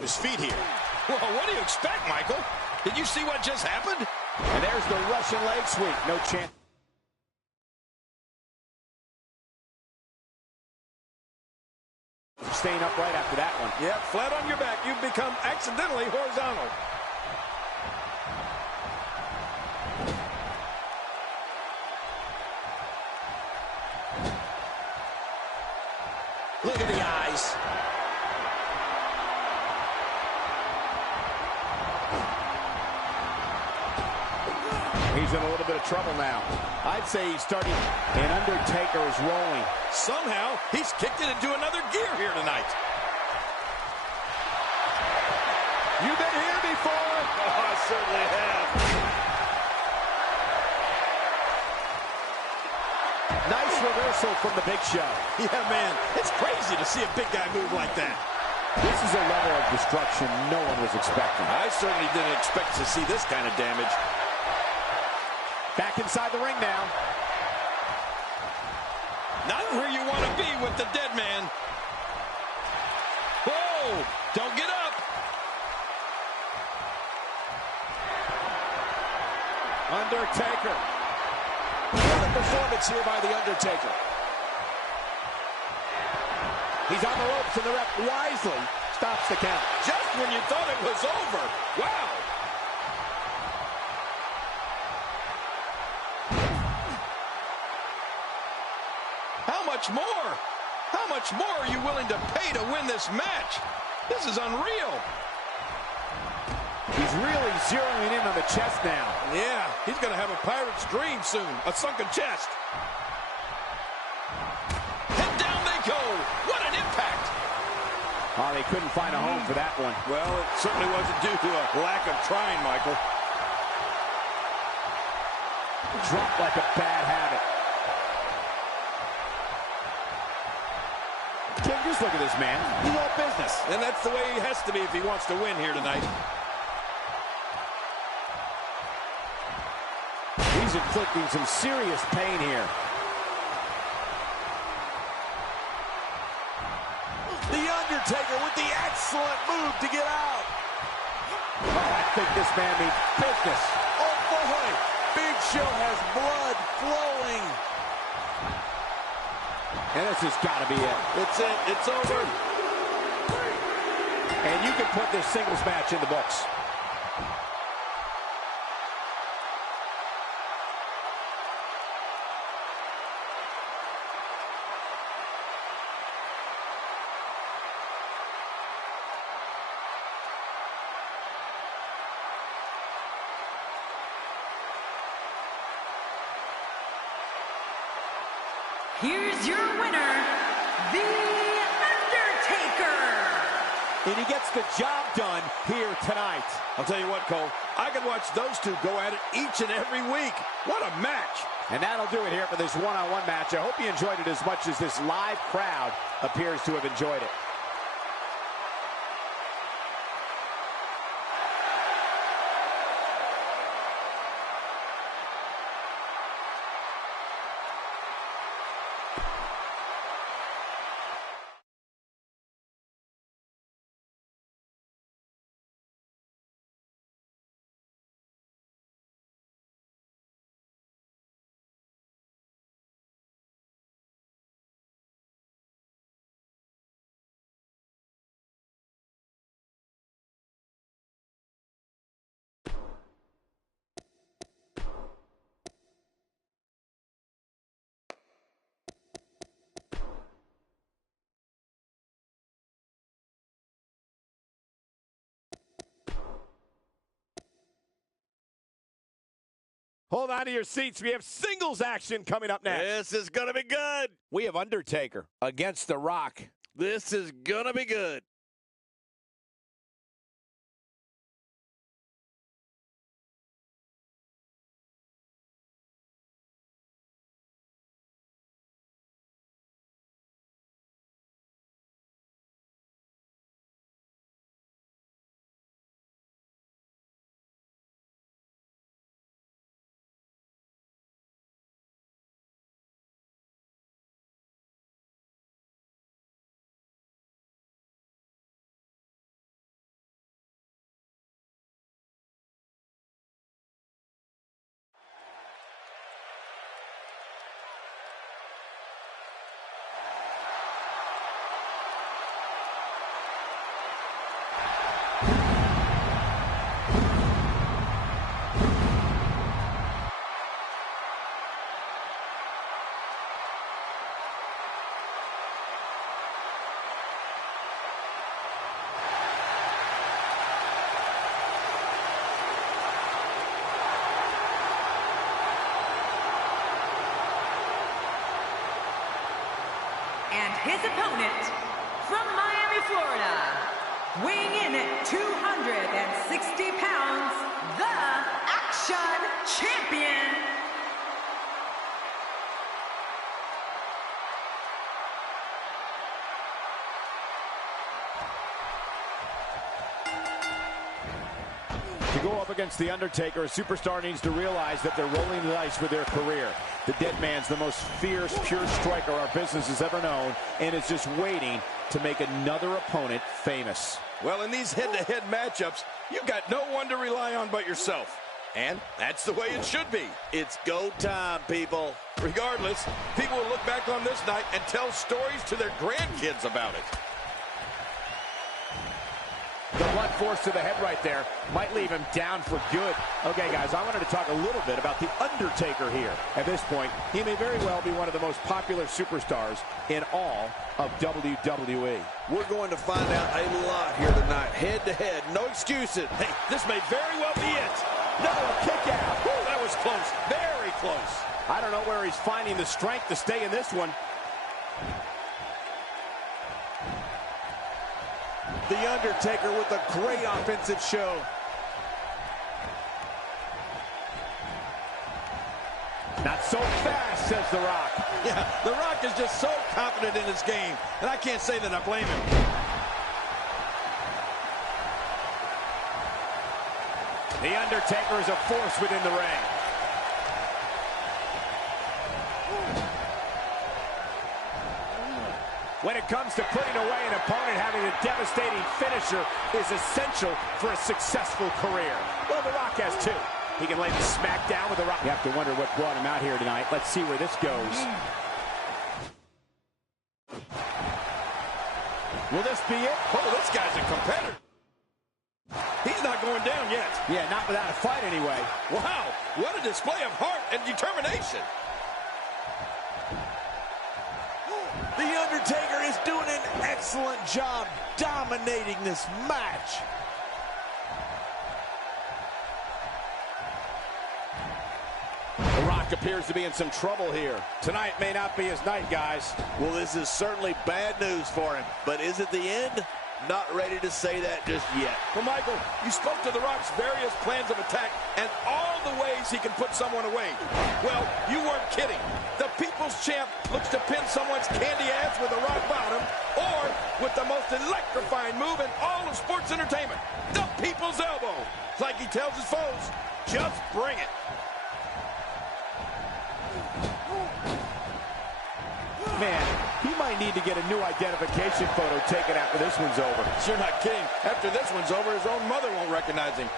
his feet here. Well, what do you expect, Michael? Did you see what just happened? And there's the Russian leg sweep. No chance. Staying upright after that one. Yep, flat on your back. You've become accidentally horizontal. Look at the eyes. He's in a little bit of trouble now. I'd say he's starting, and Undertaker is rolling. Somehow, he's kicked it into another gear here tonight. You've been here before. Oh, I certainly have. Nice reversal from the Big Show. Yeah, man, it's crazy to see a big guy move like that. This is a level of destruction no one was expecting. I certainly didn't expect to see this kind of damage. Back inside the ring now. Not where you want to be with the dead man. Whoa! Don't get up! Undertaker. What a performance here by The Undertaker. He's on the ropes, and the ref wisely stops the count. Just when you thought it was over. Wow! How much more? How much more are you willing to pay to win this match? This is unreal. He's really zeroing in on the chest now. Yeah, he's going to have a pirate's dream soon. A sunken chest. And down they go. What an impact. Oh, they couldn't find a home for that one. Well, it certainly wasn't due to a lack of trying, Michael. Dropped like a bad habit. Kim, just look at this man. He's all business. And that's the way he has to be if he wants to win here tonight. He's inflicting some serious pain here. The Undertaker with the excellent move to get out. Oh, I think this man means business. Oh, boy. Big Show has blood flowing. And this has got to be it. It's it. It's over. And you can put this singles match in the books. Here's your winner, The Undertaker. And he gets the job done here tonight. I'll tell you what, Cole. I could watch those two go at it each and every week. What a match. And that'll do it here for this one-on-one match. I hope you enjoyed it as much as this live crowd appears to have enjoyed it. Hold on to your seats. We have singles action coming up next. This is going to be good. We have Undertaker against The Rock. This is going to be good. And his opponent, from Miami, Florida, weighing in at 260 pounds, the Action Champion, to go up against The Undertaker, a superstar needs to realize that they're rolling the dice with their career. The dead man's the most fierce, pure striker our business has ever known, and is just waiting to make another opponent famous. Well, in these head-to-head matchups, you've got no one to rely on but yourself. And that's the way it should be. It's go time, people. Regardless, people will look back on this night and tell stories to their grandkids about it. The blunt force to the head right there might leave him down for good. Okay, guys, I wanted to talk a little bit about The Undertaker here. At this point, he may very well be one of the most popular superstars in all of WWE. We're going to find out a lot here tonight. Head-to-head, no excuses. Hey, this may very well be it. No, a kick out. Woo, that was close, very close. I don't know where he's finding the strength to stay in this one. The Undertaker with a great offensive show. Not so fast, says The Rock. Yeah, The Rock is just so confident in his game, and I can't say that I blame him. The Undertaker is a force within the ring. When it comes to putting away an opponent, having a devastating finisher is essential for a successful career. Well, The Rock has two. He can lay the smack down with The Rock. You have to wonder what brought him out here tonight. Let's see where this goes. Will this be it? Oh, this guy's a competitor. He's not going down yet. Yeah, not without a fight anyway. Wow, what a display of heart and determination. The Undertaker is doing an excellent job dominating this match. The Rock appears to be in some trouble here. Tonight may not be his night, guys. Well, this is certainly bad news for him. But is it the end? Not ready to say that just yet. Well, Michael, you spoke to The Rock's various plans of attack and all the ways he can put someone away. Well, you weren't kidding. The People's Champ looks to pin someone's candy ass with a rock bottom or with the most electrifying move in all of sports entertainment, the People's Elbow. It's like he tells his foes, just bring it. Man, he might need to get a new identification photo taken after this one's over. You're not kidding. After this one's over, his own mother won't recognize him.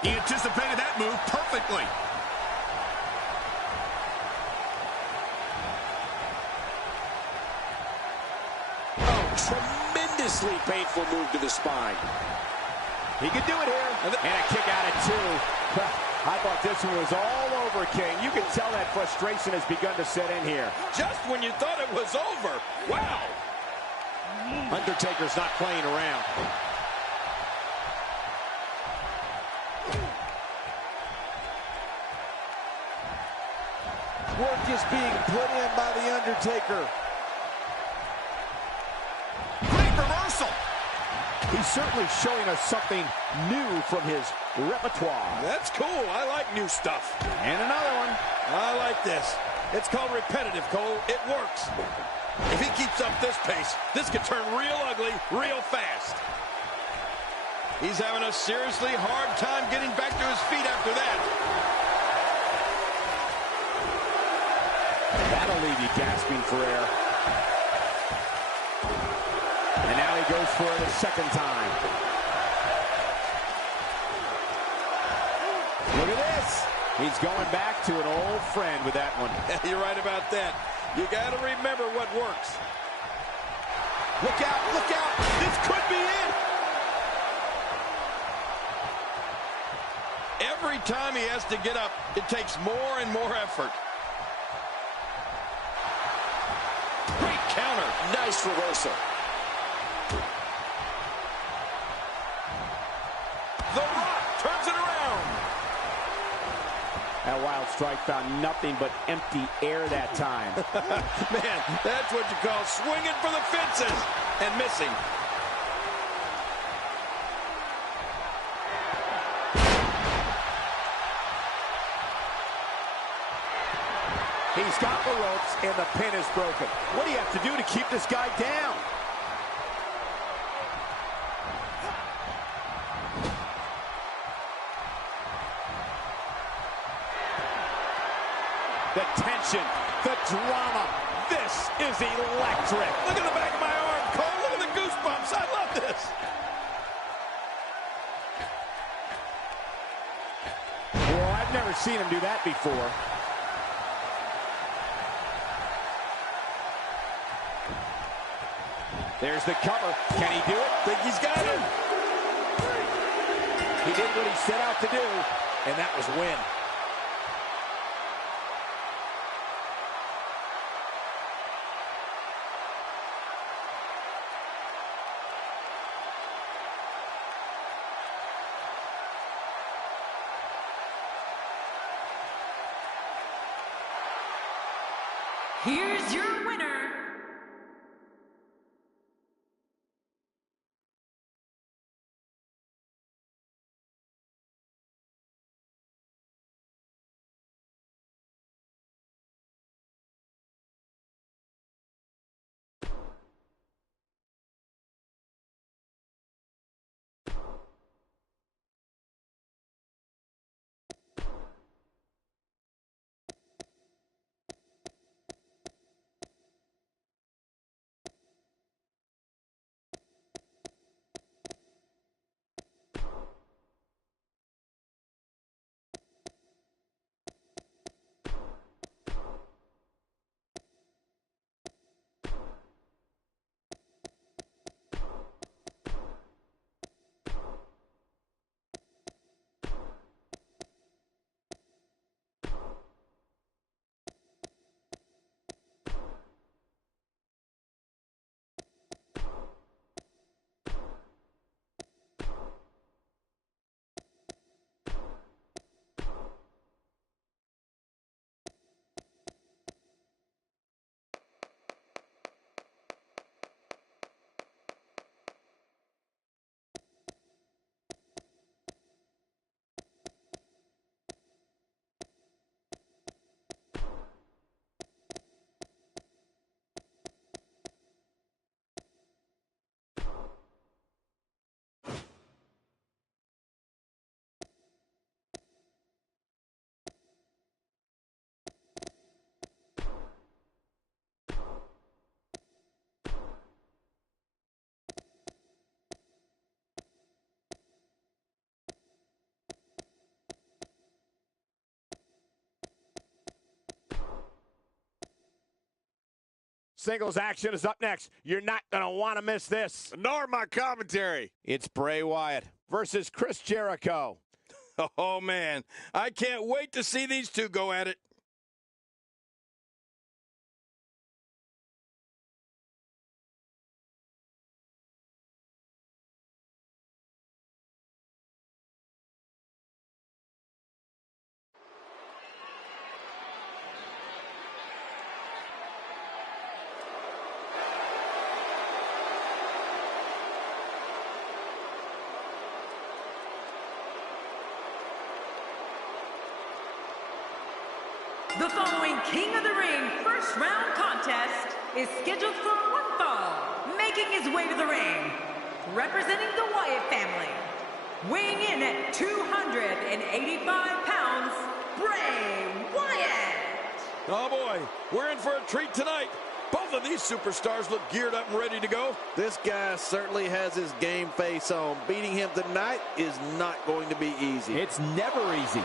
He anticipated that move perfectly. Oh, tremendously painful move to the spine. He could do it here. And a kick out at two. I thought this one was all over, King. You can tell that frustration has begun to set in here. Just when you thought it was over. Wow. Undertaker's not playing around. Work is being put in by The Undertaker. Great reversal. He's certainly showing us something new from his repertoire. That's cool. I like new stuff. And another one. I like this. It's called repetitive, Cole. It works. If he keeps up this pace, this could turn real ugly real fast. He's having a seriously hard time getting back to his feet after that. That'll leave you gasping for air. And now he goes for it a second time. Look at this. He's going back to an old friend with that one. You're right about that. You got to remember what works. Look out, look out. This could be it. Every time he has to get up, it takes more and more effort. Great counter. Nice reversal. The Rock turns it around. That wild strike found nothing but empty air that time. Man, that's what you call swinging for the fences and missing. He's got the ropes, and the pin is broken. What do you have to do to keep this guy down? The tension, the drama. This is electric. Look at the back of my arm, Cole. Look at the goosebumps. I love this. Well, I've never seen him do that before. There's the cover. Can he do it? Think he's got it. He did what he set out to do, And that was win. Here's your winner, Singles action is up next. You're not going to want to miss this. Nor my commentary. It's Bray Wyatt versus Chris Jericho. Oh, man. I can't wait to see these two go at it. The following King of the Ring first round contest is scheduled for one fall. Making his way to the ring, representing the Wyatt family, weighing in at 285 pounds, Bray Wyatt. Oh, boy. We're in for a treat tonight. Both of these superstars look geared up and ready to go. This guy certainly has his game face on. Beating him tonight is not going to be easy. It's never easy.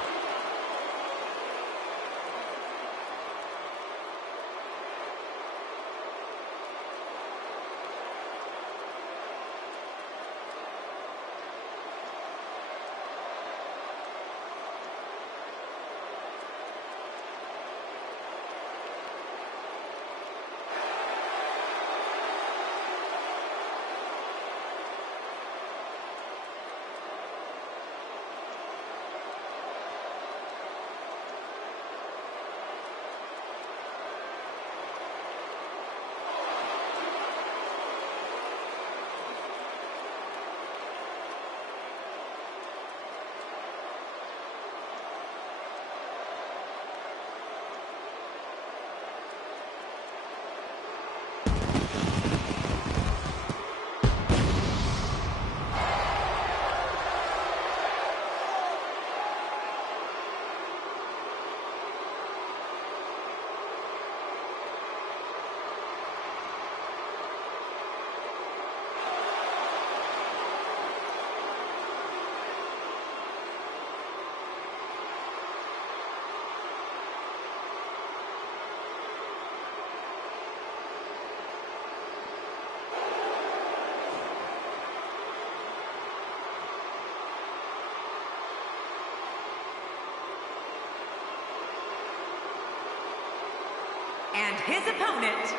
And his opponent,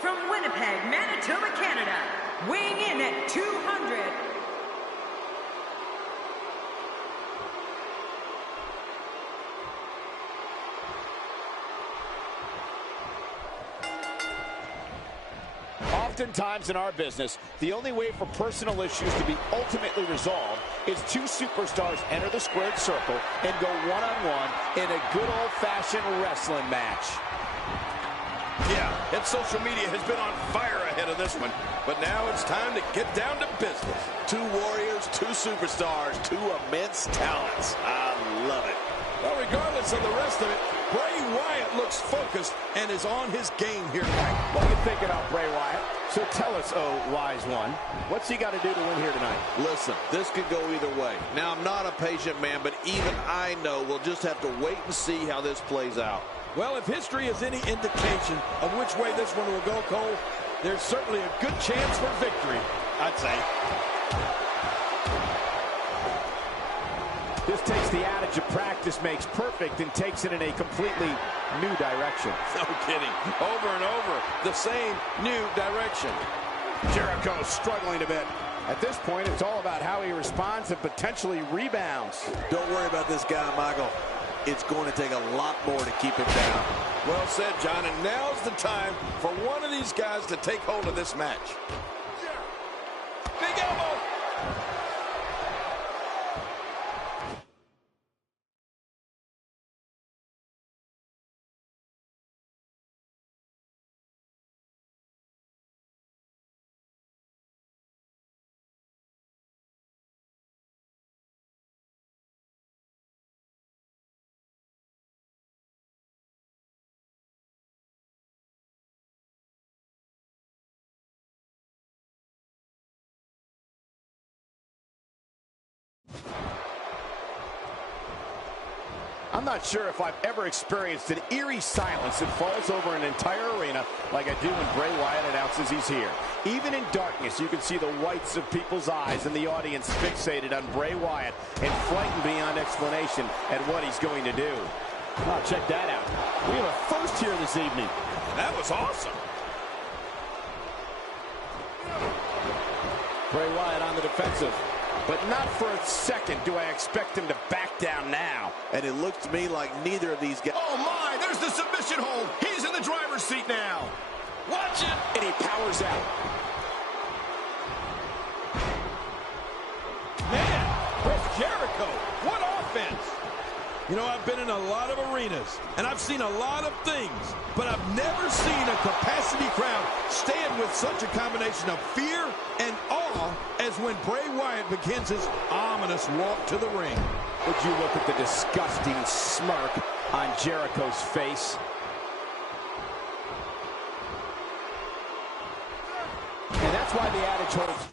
from Winnipeg, Manitoba, Canada, weighing in at 200. Oftentimes in our business, the only way for personal issues to be ultimately resolved is two superstars enter the squared circle and go one-on-one in a good old-fashioned wrestling match. Yeah, and social media has been on fire ahead of this one. But now it's time to get down to business. Two warriors, two superstars, two immense talents. I love it. Well, regardless of the rest of it, Bray Wyatt looks focused and is on his game here tonight. What are you thinking of, Bray Wyatt? So tell us, oh, wise one, what's he got to do to win here tonight? Listen, this could go either way. Now, I'm not a patient man, but even I know we'll just have to wait and see how this plays out. Well, if history is any indication of which way this one will go, Cole, there's certainly a good chance for victory, I'd say. This takes the adage of practice makes perfect and takes it in a completely new direction. No kidding. Over and over, the same new direction. Jericho struggling a bit. At this point, it's all about how he responds and potentially rebounds. Don't worry about this guy, Michael. It's going to take a lot more to keep him down. Well said, John, and now's the time for one of these guys to take hold of this match. Big elbow! I'm not sure if I've ever experienced an eerie silence that falls over an entire arena like I do when Bray Wyatt announces he's here. Even in darkness, you can see the whites of people's eyes and the audience fixated on Bray Wyatt and frightened beyond explanation at what he's going to do. Oh, check that out. We have a first here this evening. That was awesome. Bray Wyatt on the defensive. But not for a second do I expect him to back down now. And it looks to me like neither of these guys... Oh, my! There's the submission hold. He's in the driver's seat now. Watch it! And he powers out. Man, Chris Jericho, what offense! You know, I've been in a lot of arenas, and I've seen a lot of things, but I've never seen a capacity crowd stand with such a combination of fear and awe as when Bray Wyatt begins his ominous walk to the ring. Would you look at the disgusting smirk on Jericho's face? And that's why the adage holds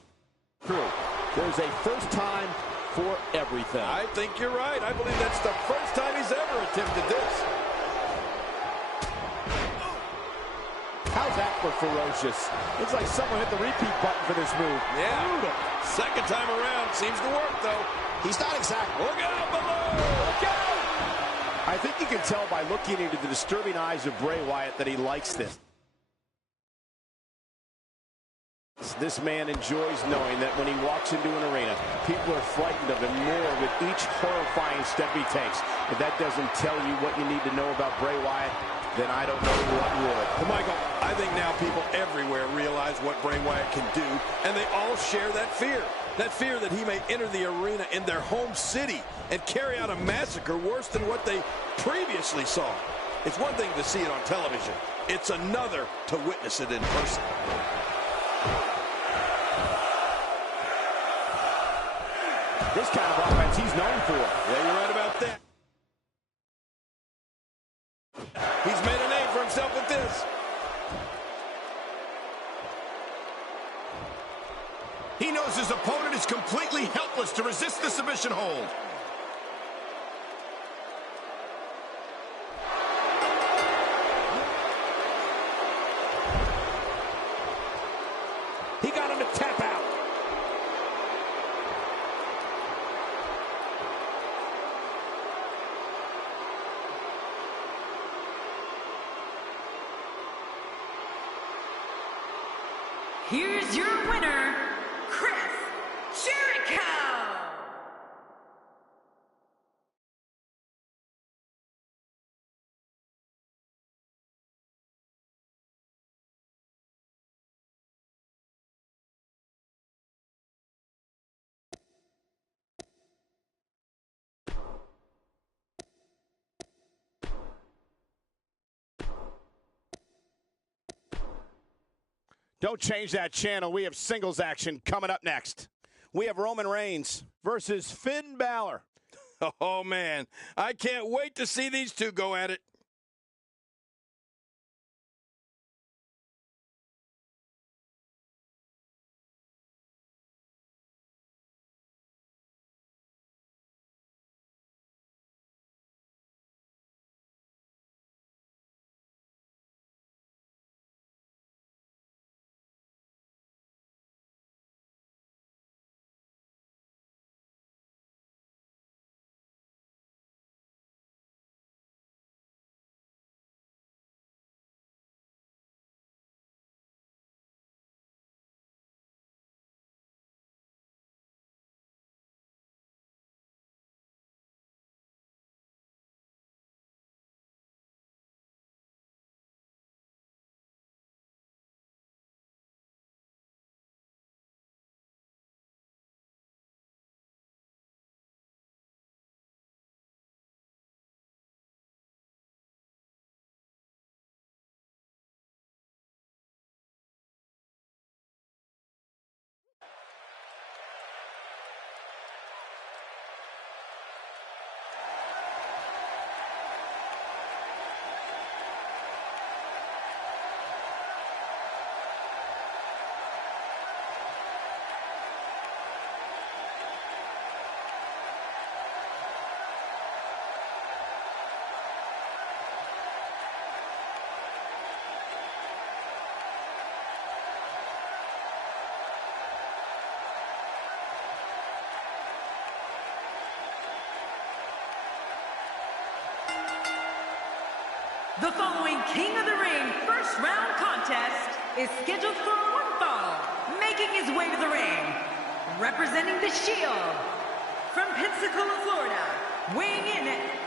true. There's a first time for everything. I think you're right. I believe that's the first time he's ever attempted this. How's that for ferocious? Looks like someone hit the repeat button for this move. Yeah. Brutal. Second time around seems to work, though. He's not exactly... Look out below! Look out! I think you can tell by looking into the disturbing eyes of Bray Wyatt that he likes this. This man enjoys knowing that when he walks into an arena, people are frightened of him more with each horrifying step he takes. If that doesn't tell you what you need to know about Bray Wyatt, then I don't know what would. Well, Michael, I think now people everywhere realize what Bray Wyatt can do, and they all share that fear. That fear that he may enter the arena in their home city and carry out a massacre worse than what they previously saw. It's one thing to see it on television. It's another to witness it in person. This kind of offense he's known for. Yeah, you're right about that. He's made a name for himself with this. He knows his opponent is completely helpless to resist the submission hold. He got him to tap out. here's your winner, Chris Jericho! Don't change that channel. We have singles action coming up next. We have Roman Reigns versus Finn Balor. Oh, man. I can't wait to see these two go at it. The following King of the Ring first round contest is scheduled for one fall. Making his way to the ring, representing the Shield, from Pensacola, Florida, weighing in at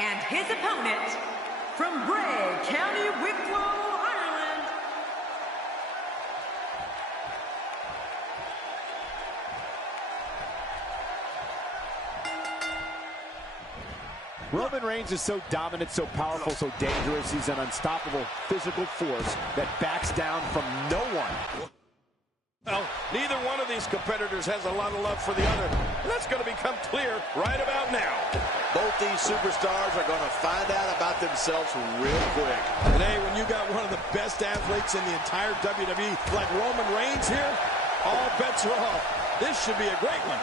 and his opponent from Bray County, Wicklow, Ireland. Roman Reigns is so dominant, so powerful, so dangerous. He's an unstoppable physical force that backs down from no one. Well, neither one of these competitors has a lot of love for the other. And that's going to become clear right about now. Both these superstars are going to find out about themselves real quick. And hey, when you got one of the best athletes in the entire WWE like Roman Reigns here, all bets are off. This should be a great one.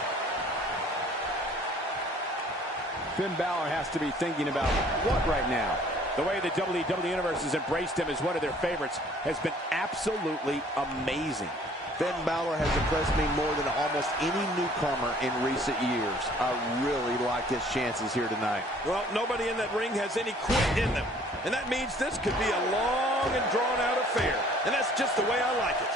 Finn Balor has to be thinking about what right now? The way the WWE Universe has embraced him as one of their favorites has been absolutely amazing. Finn Balor has impressed me more than almost any newcomer in recent years. I really like his chances here tonight. Well, nobody in that ring has any quit in them. And that means this could be a long and drawn-out affair. And that's just the way I like it.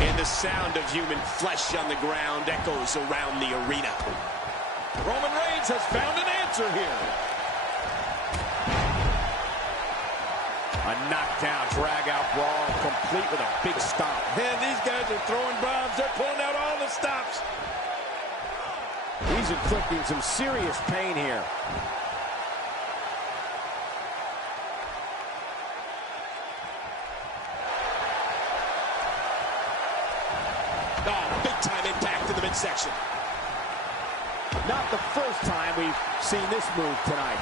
And the sound of human flesh on the ground echoes around the arena. Roman Reigns has found an answer here. A knockdown, drag-out brawl, complete with a big stomp. Man, these guys are throwing bombs. They're pulling out all the stops. He's inflicting some serious pain here. Oh, big-time impact in the midsection. Not the first time we've seen this move tonight.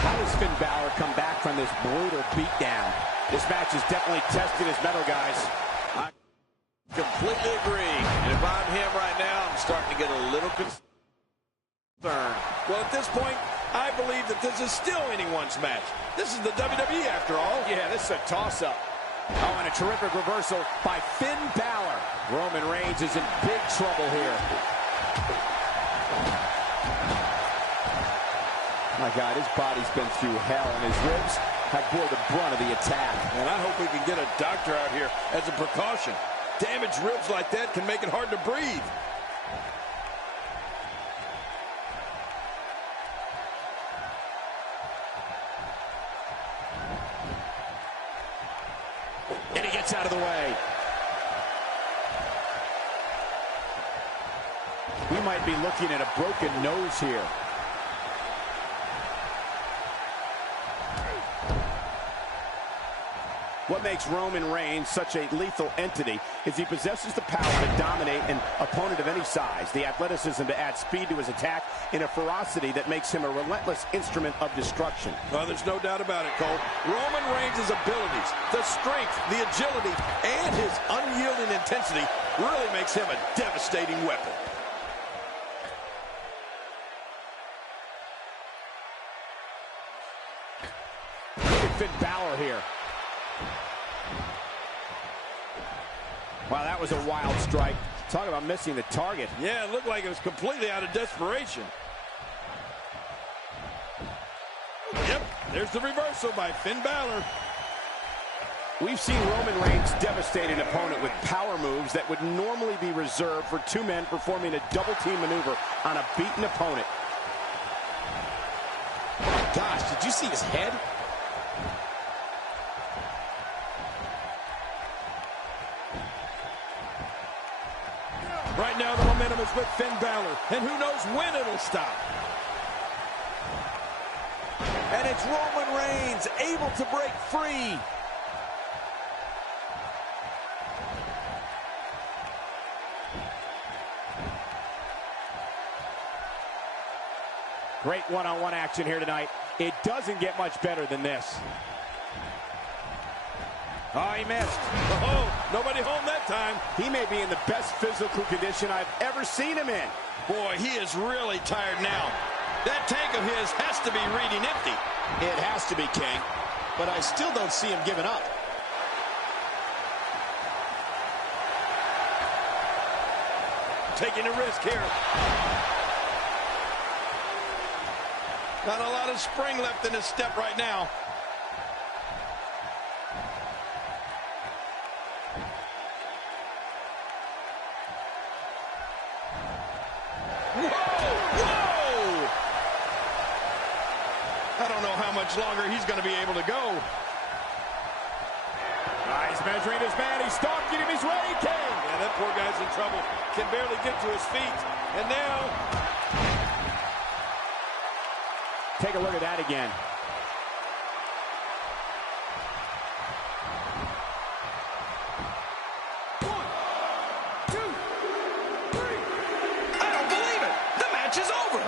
How does Finn Balor come back from this brutal beatdown? This match has definitely tested his mettle, guys. I completely agree. And if I'm him right now, I'm starting to get a little concerned. Well, at this point, I believe that this is still anyone's match. This is the WWE after all. Yeah, this is a toss-up. Oh, and a terrific reversal by Finn Balor. Roman Reigns is in big trouble here. My God, his body's been through hell, and his ribs have bore the brunt of the attack. And I hope we can get a doctor out here as a precaution. Damaged ribs like that can make it hard to breathe. And he gets out of the way. We might be looking at a broken nose here. What makes Roman Reigns such a lethal entity is he possesses the power to dominate an opponent of any size, the athleticism to add speed to his attack, and a ferocity that makes him a relentless instrument of destruction. Well, there's no doubt about it, Cole. Roman Reigns' abilities, the strength, the agility, and his unyielding intensity really makes him a devastating weapon. Look at Finn Balor here. Wow, that was a wild strike. Talk about missing the target. Yeah, it looked like it was completely out of desperation. Yep, there's the reversal by Finn Balor. We've seen Roman Reigns devastate an opponent with power moves that would normally be reserved for two men performing a double-team maneuver on a beaten opponent. Oh my gosh, did you see his head? Right now, the momentum is with Finn Balor, and who knows when it'll stop. And it's Roman Reigns able to break free. Great one-on-one action here tonight. It doesn't get much better than this. Oh, he missed. Oh, nobody home that time. He may be in the best physical condition I've ever seen him in. Boy, he is really tired now. That tank of his has to be reading empty. It has to be, King. But I still don't see him giving up. Taking a risk here. Not a lot of spring left in his step right now. I don't know how much longer he's going to be able to go. He's measuring his man. He's stalking him. He's ready, King. Yeah, that poor guy's in trouble. Can barely get to his feet. And now... Take a look at that again. I don't believe it. The match is over.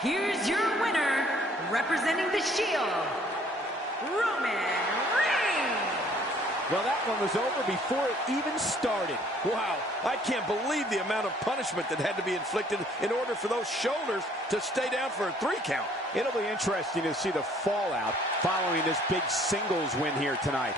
Here's your winner, representing the Shield, Roman Reigns. Well, that one was over before it even started. Wow, I can't believe the amount of punishment that had to be inflicted in order for those shoulders to stay down for a 3 count. It'll be interesting to see the fallout following this big singles win here tonight.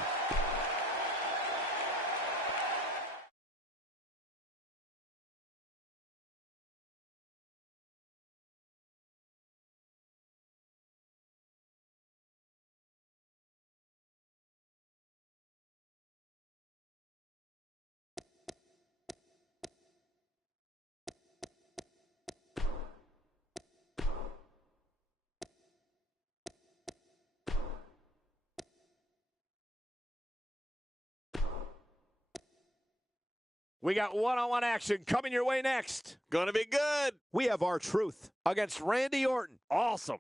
We got one-on-one action coming your way next. Gonna be good. We have R-Truth against Randy Orton. Awesome.